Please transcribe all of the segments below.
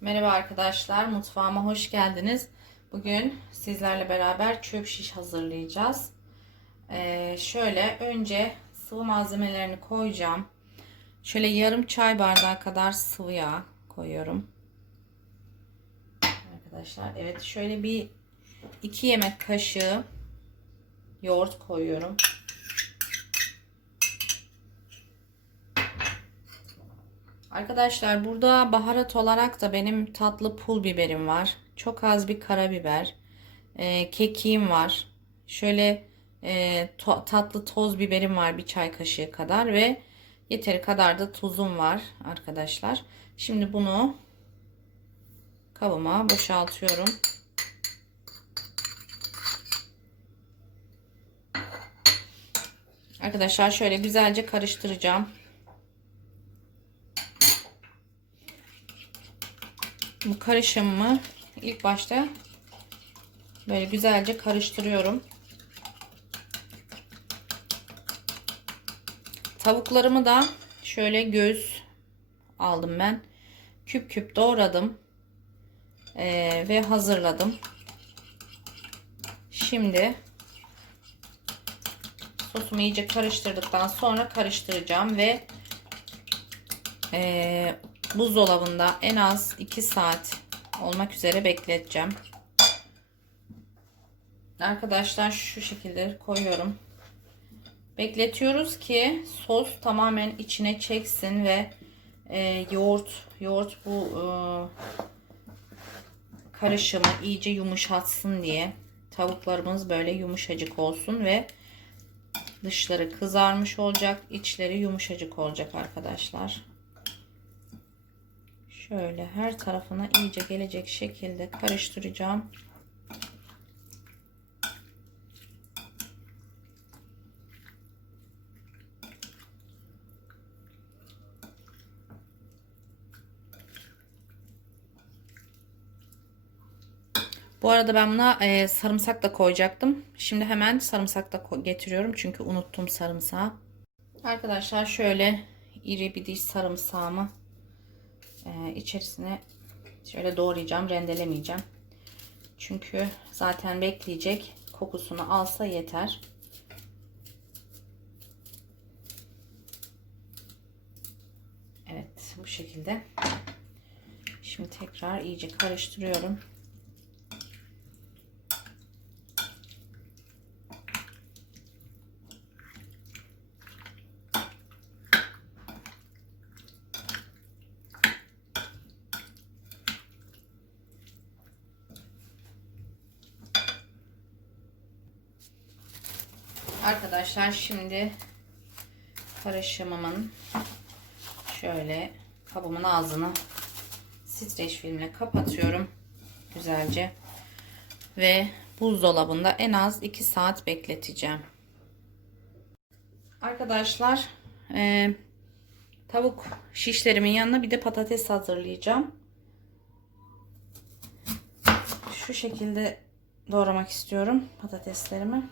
Merhaba arkadaşlar, mutfağıma hoş geldiniz. Bugün sizlerle beraber çöp şiş hazırlayacağız. Ee, şöyle önce sıvı malzemelerini koyacağım. Şöyle yarım çay bardağı kadar sıvı yağ koyuyorum. Arkadaşlar evet şöyle bir iki yemek kaşığı yoğurt koyuyorum. Arkadaşlar burada baharat olarak da benim tatlı pul biberim var. Çok az bir karabiber. E, kekiğim var. Şöyle e, to- tatlı toz biberim var bir çay kaşığı kadar ve yeteri kadar da tuzum var arkadaşlar. Şimdi bunu kabıma boşaltıyorum. Arkadaşlar şöyle güzelce karıştıracağım. Bu karışımımı ilk başta böyle güzelce karıştırıyorum. Tavuklarımı da şöyle göz aldım ben. Küp küp doğradım. Ee, ve hazırladım. Şimdi sosumu iyice karıştırdıktan sonra karıştıracağım ve ee, buzdolabında en az 2 saat olmak üzere bekleteceğim. Arkadaşlar şu şekilde koyuyorum. Bekletiyoruz ki sos tamamen içine çeksin ve e, yoğurt yoğurt bu e, karışımı iyice yumuşatsın diye tavuklarımız böyle yumuşacık olsun ve dışları kızarmış olacak, içleri yumuşacık olacak arkadaşlar. Şöyle her tarafına iyice gelecek şekilde karıştıracağım. Bu arada ben buna e, sarımsak da koyacaktım. Şimdi hemen sarımsak da getiriyorum. Çünkü unuttum sarımsağı. Arkadaşlar şöyle iri bir diş sarımsağımı e, içerisine şöyle doğrayacağım. Rendelemeyeceğim. Çünkü zaten bekleyecek. Kokusunu alsa yeter. Evet bu şekilde. Şimdi tekrar iyice karıştırıyorum. Arkadaşlar şimdi karışımımın şöyle kabımın ağzını streç filmle kapatıyorum güzelce ve buzdolabında en az 2 saat bekleteceğim. Arkadaşlar e, tavuk şişlerimin yanına bir de patates hazırlayacağım. Şu şekilde doğramak istiyorum patateslerimi.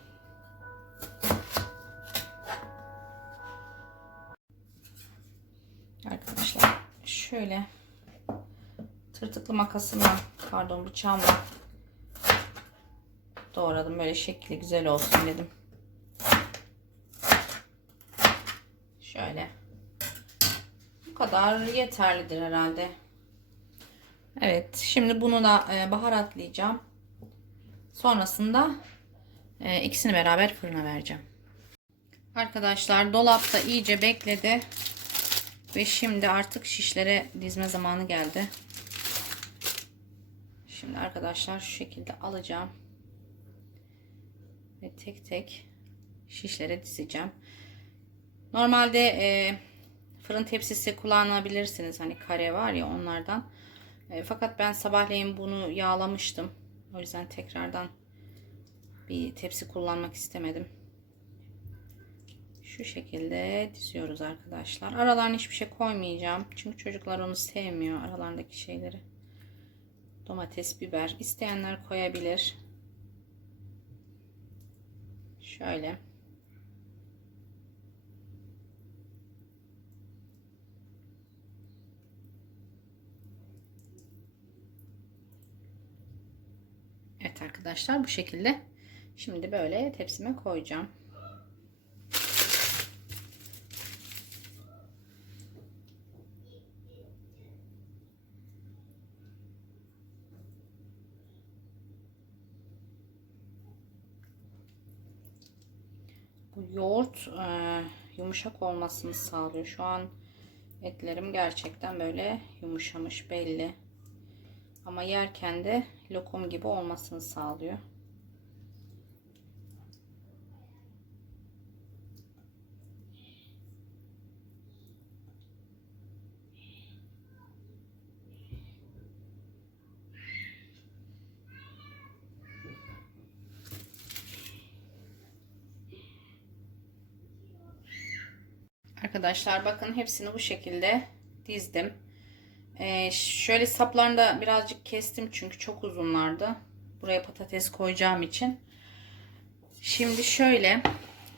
Arkadaşlar şöyle tırtıklı makasımla pardon bıçağımla doğradım. Böyle şekli güzel olsun dedim. Şöyle. Bu kadar yeterlidir herhalde. Evet. Şimdi bunu da e, baharatlayacağım. Sonrasında e, ikisini beraber fırına vereceğim. Arkadaşlar dolapta iyice bekledi. Ve şimdi artık şişlere dizme zamanı geldi. Şimdi arkadaşlar şu şekilde alacağım. Ve tek tek şişlere dizeceğim. Normalde e, fırın tepsisi kullanabilirsiniz. Hani kare var ya onlardan. E, fakat ben sabahleyin bunu yağlamıştım. O yüzden tekrardan bir tepsi kullanmak istemedim. Şu şekilde diziyoruz arkadaşlar. Aralarına hiçbir şey koymayacağım. Çünkü çocuklar onu sevmiyor. Aralarındaki şeyleri. Domates, biber. isteyenler koyabilir. Şöyle. Evet arkadaşlar bu şekilde. Şimdi böyle tepsime koyacağım. Bu yoğurt e, yumuşak olmasını sağlıyor. Şu an etlerim gerçekten böyle yumuşamış belli. Ama yerken de lokum gibi olmasını sağlıyor. Arkadaşlar bakın hepsini bu şekilde dizdim. Ee, şöyle saplarını da birazcık kestim çünkü çok uzunlardı. Buraya patates koyacağım için. Şimdi şöyle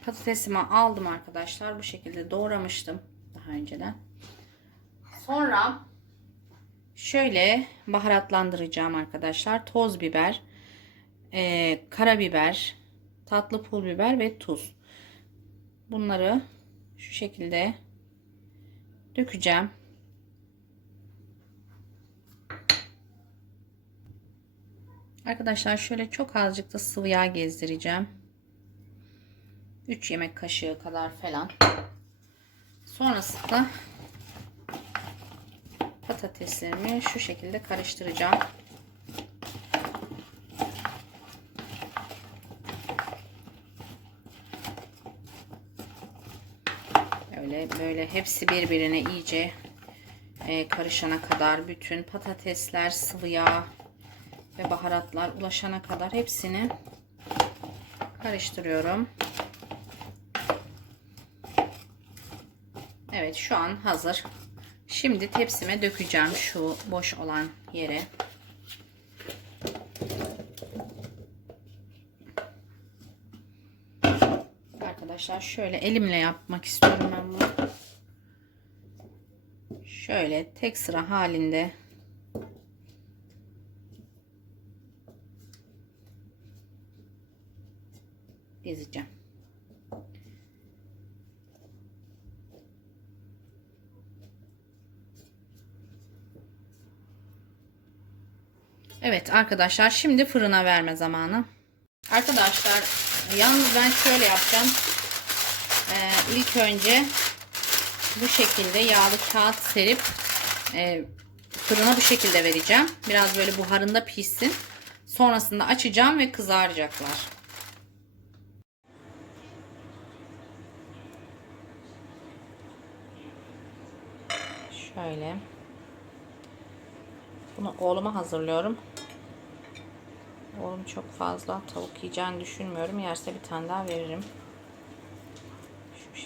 patatesimi aldım arkadaşlar. Bu şekilde doğramıştım daha önceden. Sonra şöyle baharatlandıracağım arkadaşlar. Toz biber, e, karabiber, tatlı pul biber ve tuz. Bunları şu şekilde dökeceğim. Arkadaşlar şöyle çok azıcık da sıvı yağ gezdireceğim. 3 yemek kaşığı kadar falan. Sonrasında patateslerimi şu şekilde karıştıracağım. Öyle böyle hepsi birbirine iyice e, karışana kadar bütün patatesler, sıvı yağ ve baharatlar ulaşana kadar hepsini karıştırıyorum. Evet şu an hazır. Şimdi tepsime dökeceğim şu boş olan yere. Arkadaşlar şöyle elimle yapmak istiyorum ben bunu. Şöyle tek sıra halinde dizeceğim. Evet arkadaşlar şimdi fırına verme zamanı. Arkadaşlar yalnız ben şöyle yapacağım. Ee, ilk önce bu şekilde yağlı kağıt serip e, fırına bu şekilde vereceğim. Biraz böyle buharında pişsin. Sonrasında açacağım ve kızaracaklar. Şöyle. Bunu oğluma hazırlıyorum. Oğlum çok fazla tavuk yiyeceğini düşünmüyorum. Yerse bir tane daha veririm.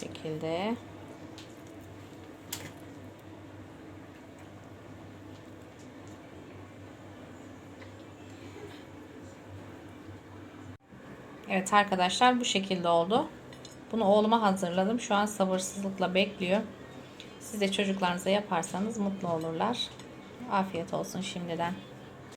Şekilde. Evet arkadaşlar bu şekilde oldu. Bunu oğluma hazırladım. Şu an sabırsızlıkla bekliyor. Siz de çocuklarınıza yaparsanız mutlu olurlar. Afiyet olsun şimdiden.